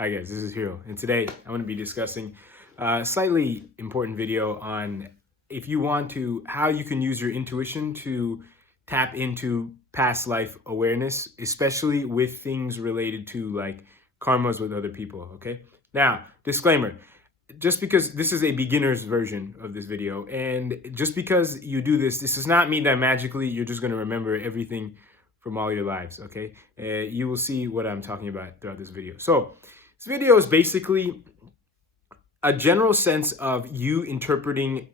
Hi guys, this is Hiro, and today I'm going to be discussing a slightly important video on if you want to, how you can use your intuition to tap into past life awareness, especially with things related to like karmas with other people, okay? Now, disclaimer, just because this is a beginner's version of this video, and just because you do this, this does not mean that magically you're just going to remember everything from all your lives, okay? You will see what I'm talking about throughout this video. So, this video is basically a general sense of you interpreting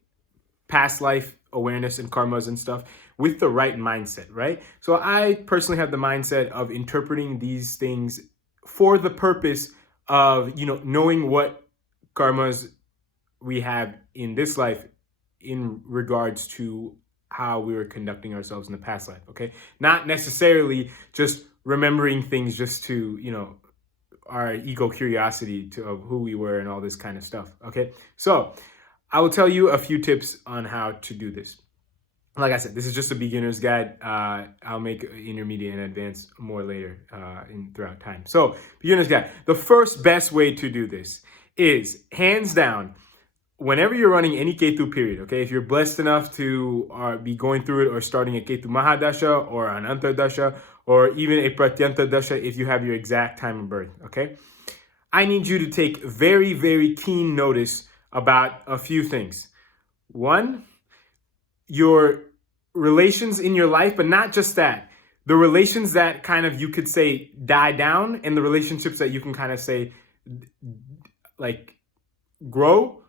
past life awareness and karmas and stuff with the right mindset, right? So I personally have the mindset of interpreting these things for the purpose of, knowing what karmas we have in this life in regards to how we were conducting ourselves in the past life, okay? Not necessarily just remembering things just to, our ego curiosity of who we were and all this kind of stuff, okay? So I will tell you a few tips on how to do this. Like I said, this is just a beginner's guide. I'll make intermediate and advanced more later throughout time. So beginner's guide. The first best way to do this is, hands down, whenever you're running any Ketu period, okay, if you're blessed enough to be going through it or starting a Ketu Mahadasha or an Antardasha or even a Pratyanta Dasha if you have your exact time of birth, okay, I need you to take very, very keen notice about a few things. One, your relations in your life, but not just that. The relations that kind of, you could say, die down, and the relationships that you can kind of say, like, grow.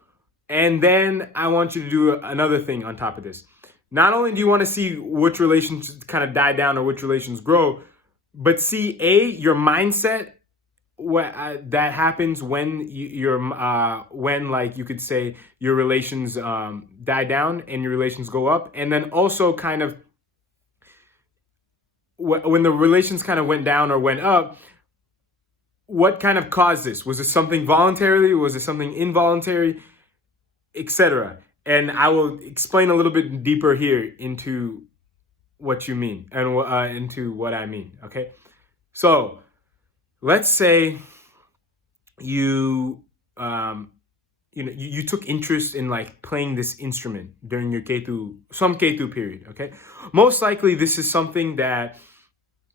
And then I want you to do another thing on top of this. Not only do you want to see which relations kind of die down or which relations grow, but see your mindset, that happens when when, like, you could say your relations die down and your relations go up, and then also kind of when the relations kind of went down or went up, what kind of caused this? Was it something voluntarily? Was it something involuntary? Etc. And I will explain a little bit deeper here into what you mean and into what I mean. Okay, so let's say you you took interest in like playing this instrument during your some Ketu period. Okay, most likely this is something that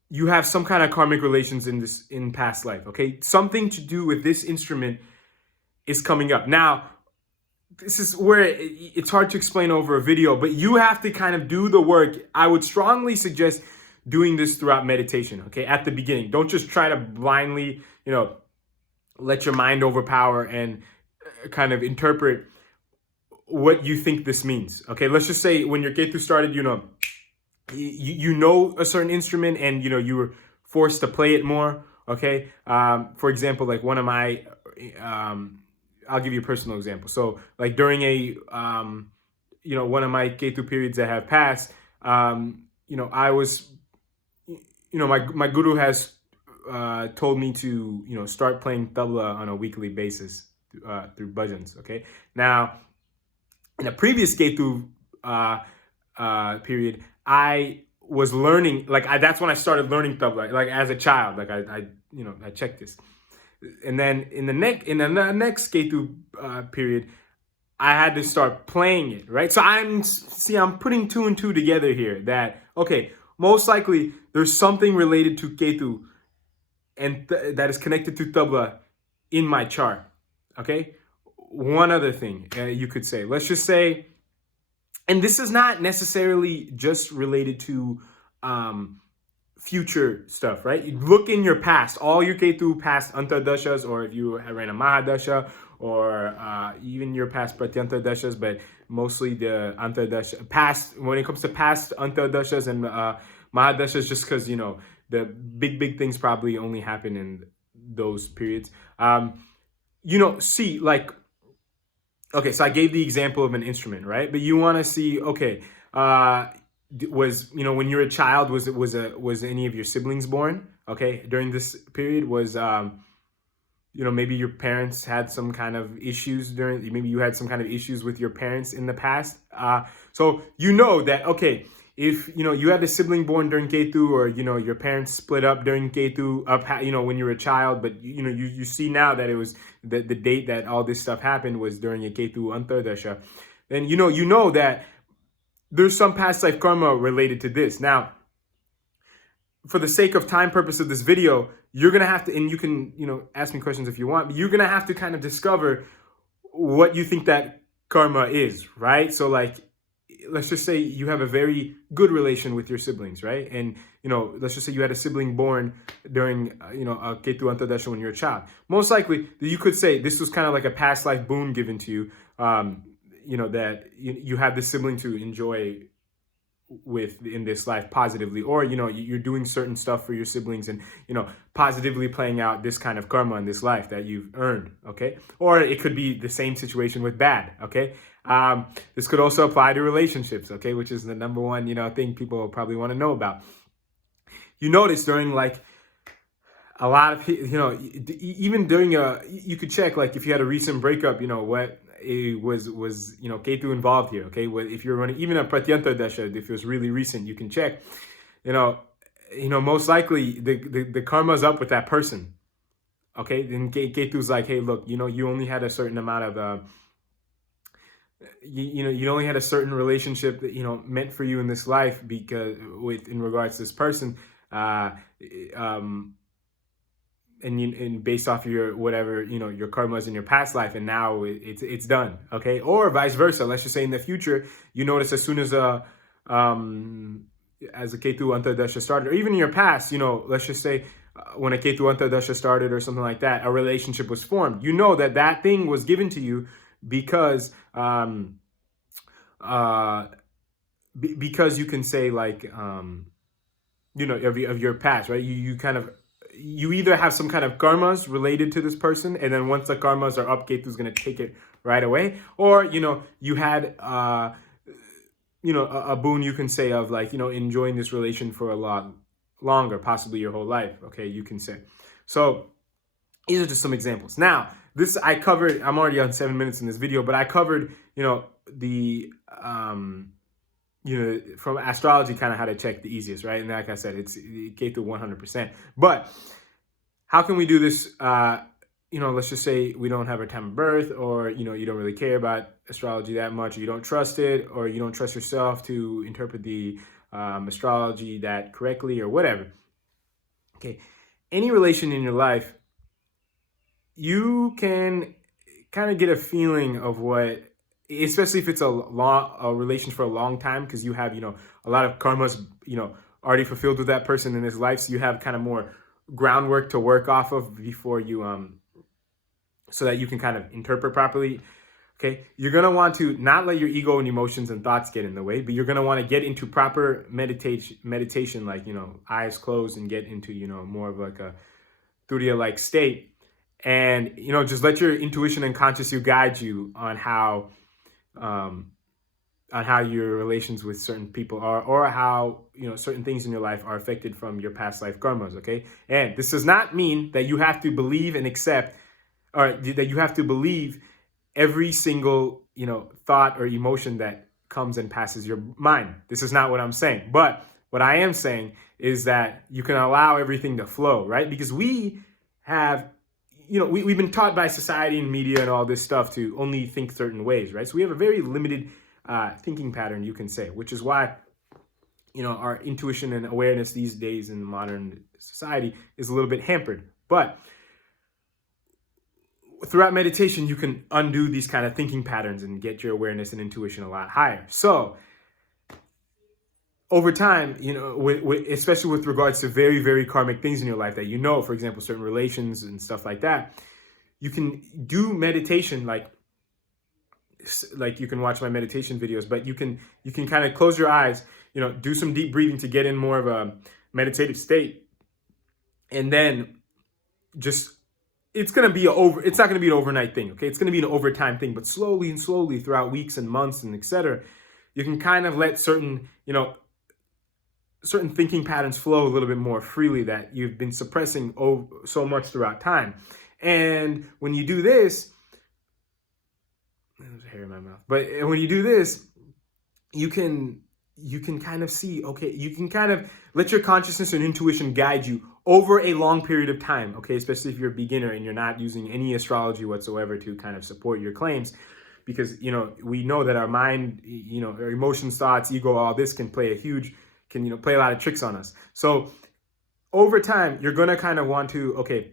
you have some kind of karmic relations in past life. Okay, something to do with this instrument is coming up now. This is where it's hard to explain over a video, but you have to kind of do the work. I would strongly suggest doing this throughout meditation, okay? At the beginning. Don't just try to blindly, let your mind overpower and kind of interpret what you think this means, okay? Let's just say when your Ketu started, you know a certain instrument and, you were forced to play it more, okay? For example, like one of my... I'll give you a personal example. So like during one of my Ketu periods that have passed, I was, my guru has told me to, start playing tabla on a weekly basis through bhajans, okay? Now, in a previous Ketu period, I was learning, that's when I started learning tabla, like as a child, like I checked this. And then in the next Ketu period, I had to start playing it, right? So I'm putting two and two together here that, okay, most likely there's something related to Ketu and that is connected to tabla in my chart, okay? One other thing you could say, let's just say, and this is not necessarily just related to future stuff, right? You look in your past, all your Ketu past Antardashas, or if you ran a Mahadasha, or even your past Pratyanta Dashas, but mostly the Antardasha, past, when it comes to past Antardashas and Mahadashas, just because, the big things probably only happen in those periods. See, like, okay, so I gave the example of an instrument, right? But you want to see, okay, was when you're a child, was any of your siblings born, okay, during this period? Was maybe your parents had some kind of issues maybe you had some kind of issues with your parents in the past, so that, okay, if you had a sibling born during Ketu, or your parents split up during Ketu, when you were a child, but you see now that it was the date that all this stuff happened was during a Ketu Antardasha, then you know that there's some past life karma related to this. Now, for the sake of time purpose of this video, you're gonna have to, and you can ask me questions if you want, but you're gonna have to kind of discover what you think that karma is, right? So like, let's just say you have a very good relation with your siblings, right? And let's just say you had a sibling born during a Ketu Antardasha when you're a child. Most likely, you could say this was kind of like a past life boon given to you. That you have this sibling to enjoy with in this life positively, or you're doing certain stuff for your siblings and positively playing out this kind of karma in this life that you've earned. Okay, or it could be the same situation with bad. Okay, this could also apply to relationships. Okay, which is the number one thing people probably want to know about. You notice during like a lot of even during you could check like if you had a recent breakup, what it was Ketu involved here. Okay, if you're running even a Pratyanta Dasha, if it was really recent, you can check. Most likely the karma's up with that person. Okay, then Ketu's like, hey, look, you only had a certain amount of you only had a certain relationship that meant for you in this life because in regards to this person, and based off of your whatever your karmas in your past life, and now it's done. Okay, or vice versa. Let's just say in the future you notice as soon as a Ketu Antardasha started, or even in your past, let's just say when a Ketu Antardasha started or something like that, a relationship was formed. That thing was given to you because because you can say like of your past, right? You either have some kind of karmas related to this person, and then once the karmas are up, Ketu's going to take it right away. Or, you had, a boon, you can say, of like, enjoying this relation for a lot longer, possibly your whole life. Okay, you can say. So these are just some examples. Now, this I covered, I'm already on 7 minutes in this video, but I covered, the, from astrology, kind of how to check the easiest, right? And like I said, it's Ketu 100%. But how can we do this? Let's just say we don't have our time of birth, or you don't really care about astrology that much, or you don't trust it, or you don't trust yourself to interpret the astrology that correctly, or whatever. Okay, any relation in your life, you can kind of get a feeling of what. Especially if it's a relation for a long time, because you have, a lot of karmas, already fulfilled with that person in his life. So you have kind of more groundwork to work off of before you, so that you can kind of interpret properly. Okay. You're going to want to not let your ego and emotions and thoughts get in the way, but you're going to want to get into proper meditation, like, eyes closed, and get into, more of like a Turiya-like state. And, just let your intuition and conscious you guide you on how your relations with certain people are, or how certain things in your life are affected from your past life karmas. Okay, and this does not mean that you have to believe and accept, or that you have to believe every single thought or emotion that comes and passes your mind. This is not what I'm saying. But what I am saying is that you can allow everything to flow, right? Because we have we've been taught by society and media and all this stuff to only think certain ways, right? So we have a very limited thinking pattern, you can say, which is why, our intuition and awareness these days in modern society is a little bit hampered. But throughout meditation, you can undo these kind of thinking patterns and get your awareness and intuition a lot higher. So over time, especially with regards to very, very karmic things in your life that for example, certain relations and stuff like that, you can do meditation like you can watch my meditation videos, but you can kind of close your eyes, do some deep breathing to get in more of a meditative state, and then just it's not going to be an overnight thing. Okay, it's going to be an overtime thing, but slowly and slowly throughout weeks and months and etc., you can kind of let certain thinking patterns flow a little bit more freely that you've been suppressing so much throughout time. And when you do this, there's a hair in my mouth, but when you do this, you can you can kind of see, okay, you can kind of let your consciousness and intuition guide you over a long period of time, okay, especially if you're a beginner and you're not using any astrology whatsoever to kind of support your claims. Because, we know that our mind, our emotions, thoughts, ego, all this can play play a lot of tricks on us. So over time, you're going to kind of want to, okay,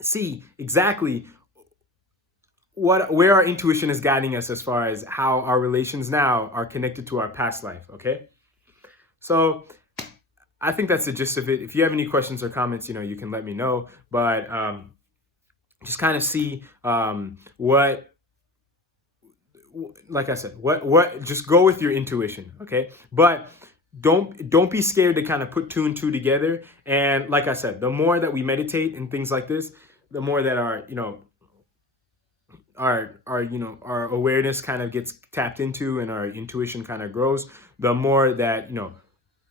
see exactly where our intuition is guiding us as far as how our relations now are connected to our past life, okay? So I think that's the gist of it. If you have any questions or comments, you can let me know. But just kind of see like I said, just go with your intuition, okay? But don't be scared to kind of put two and two together. And like I said, the more that we meditate and things like this, the more that our awareness kind of gets tapped into and our intuition kind of grows, the more that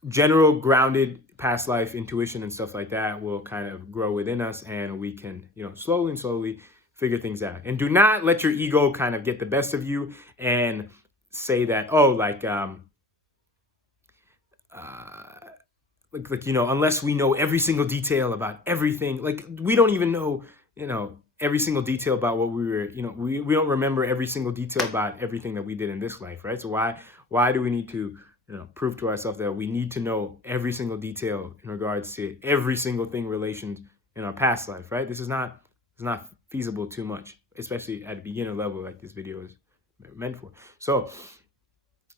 general grounded past life intuition and stuff like that will kind of grow within us, and we can slowly figure things out. And do not let your ego kind of get the best of you and say that, oh, unless we know every single detail about everything, like we don't even know every single detail about what we were, we don't remember every single detail about everything that we did in this life, right? So why do we need to prove to ourselves that we need to know every single detail in regards to every single thing relations in our past life, right? This is not feasible too much, especially at a beginner level like this video is meant for. So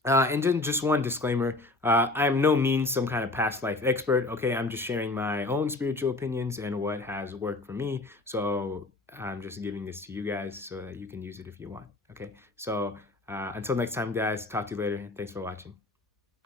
and then just one disclaimer, I am no means some kind of past life expert, okay? I'm just sharing my own spiritual opinions and what has worked for me. So I'm just giving this to you guys so that you can use it if you want, okay? So until next time, guys, talk to you later. Thanks for watching.